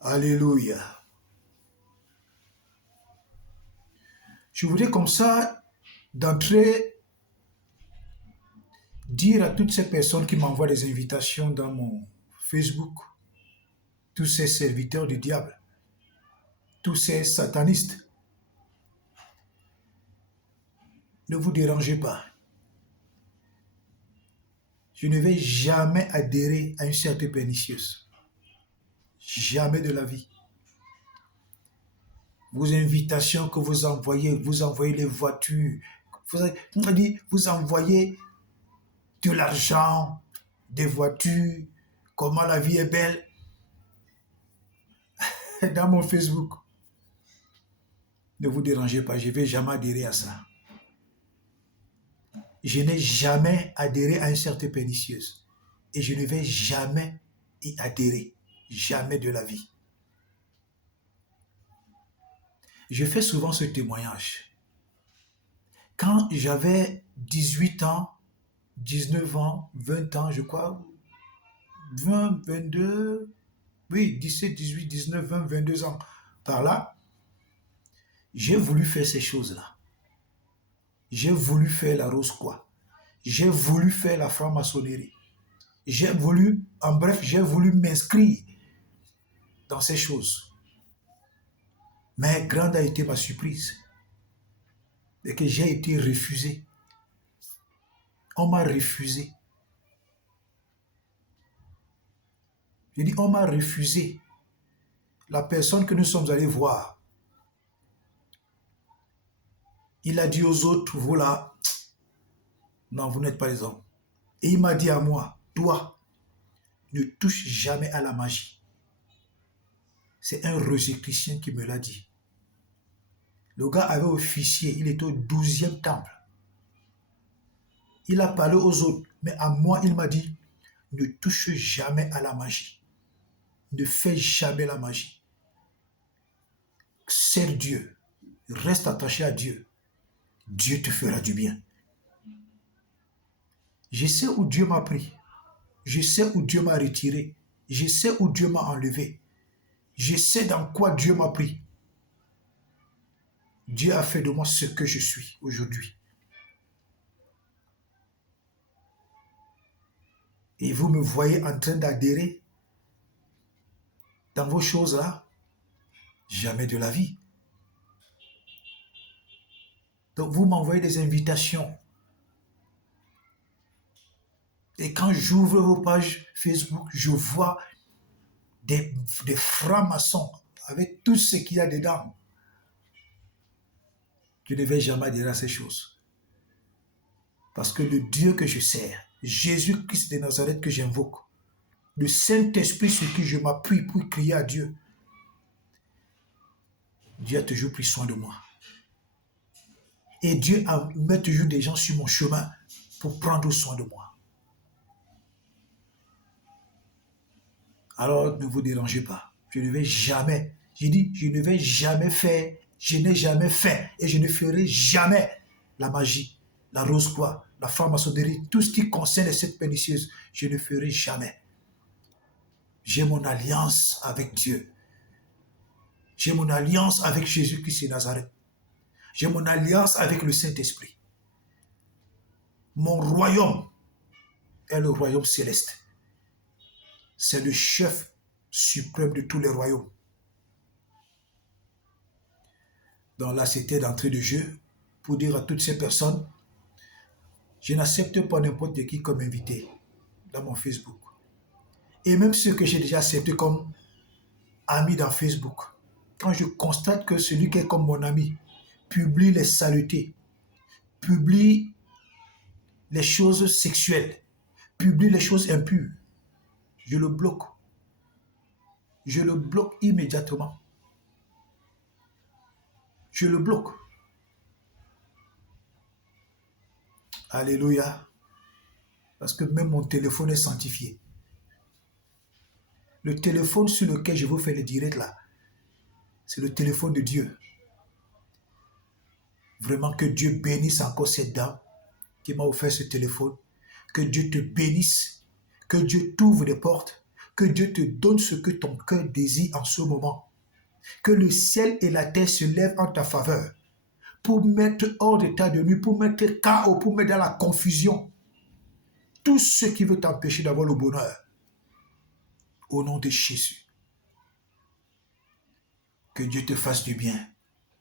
Alléluia. Je voudrais comme ça, d'entrée, dire à toutes ces personnes qui m'envoient des invitations dans mon Facebook, tous ces serviteurs du diable, tous ces satanistes, ne vous dérangez pas. Je ne vais jamais adhérer à une secte pernicieuse. Jamais de la vie. Vos invitations que vous envoyez les voitures, vous envoyez de l'argent, des voitures, comment la vie est belle dans mon Facebook. Ne vous dérangez pas, je ne vais jamais adhérer à ça. Je n'ai jamais adhéré à une secte pernicieuse. Et je ne vais jamais y adhérer. Jamais de la vie. Je fais souvent ce témoignage. Quand j'avais 18 ans, 19 ans, 20 ans, je crois, 20, 22, oui, 17, 18, 19, 20, 22 ans, par là, j'ai voulu faire ces choses-là. J'ai voulu faire la rose-croix. J'ai voulu faire la franc-maçonnerie. J'ai voulu, en bref, j'ai voulu m'inscrire dans ces choses. Mais grande a été ma surprise. Et que j'ai été refusé. On m'a refusé. Je dis, on m'a refusé. La personne que nous sommes allés voir, il a dit aux autres, vous là, non, vous n'êtes pas les hommes. Et il m'a dit à moi, toi, ne touche jamais à la magie. C'est un Rosicrucien qui me l'a dit. Le gars avait officié, il était au 12e temple. Il a parlé aux autres, mais à moi, il m'a dit, ne touche jamais à la magie. Ne fais jamais la magie. Sers Dieu. Reste attaché à Dieu. Dieu te fera du bien. Je sais où Dieu m'a pris. Je sais où Dieu m'a retiré. Je sais où Dieu m'a enlevé. Je sais dans quoi Dieu m'a pris. Dieu a fait de moi ce que je suis aujourd'hui. Et vous me voyez en train d'adhérer dans vos choses-là? Jamais de la vie. Donc vous m'envoyez des invitations. Et quand j'ouvre vos pages Facebook, je vois des francs-maçons avec tout ce qu'il y a dedans. Je ne vais jamais adhérer à ces choses. Parce que le Dieu que je sers, Jésus-Christ de Nazareth que j'invoque, le Saint-Esprit sur qui je m'appuie pour crier à Dieu, Dieu a toujours pris soin de moi. Et Dieu met toujours des gens sur mon chemin pour prendre soin de moi. Alors ne vous dérangez pas. Je ne vais jamais, j'ai dit, je ne vais jamais faire, je n'ai jamais fait et je ne ferai jamais la magie, la rose-croix, la franc-maçonnerie, tout ce qui concerne cette pernicieuse, je ne ferai jamais. J'ai mon alliance avec Dieu. J'ai mon alliance avec Jésus-Christ de Nazareth. J'ai mon alliance avec le Saint-Esprit. Mon royaume est le royaume céleste. C'est le chef suprême de tous les royaumes. Donc là, c'était d'entrée de jeu pour dire à toutes ces personnes, je n'accepte pas n'importe qui comme invité dans mon Facebook. Et même ceux que j'ai déjà acceptés comme amis dans Facebook, quand je constate que celui qui est comme mon ami publie les saletés, publie les choses sexuelles, publie les choses impures, je le bloque. Je le bloque immédiatement. Je le bloque. Alléluia. Parce que même mon téléphone est sanctifié. Le téléphone sur lequel je vous fais le direct là, c'est le téléphone de Dieu. Vraiment que Dieu bénisse encore cette dame qui m'a offert ce téléphone. Que Dieu te bénisse. Que Dieu t'ouvre des portes. Que Dieu te donne ce que ton cœur désire en ce moment. Que le ciel et la terre se lèvent en ta faveur pour mettre hors d'état de nuit, pour mettre chaos, pour mettre dans la confusion tout ce qui veut t'empêcher d'avoir le bonheur. Au nom de Jésus. Que Dieu te fasse du bien.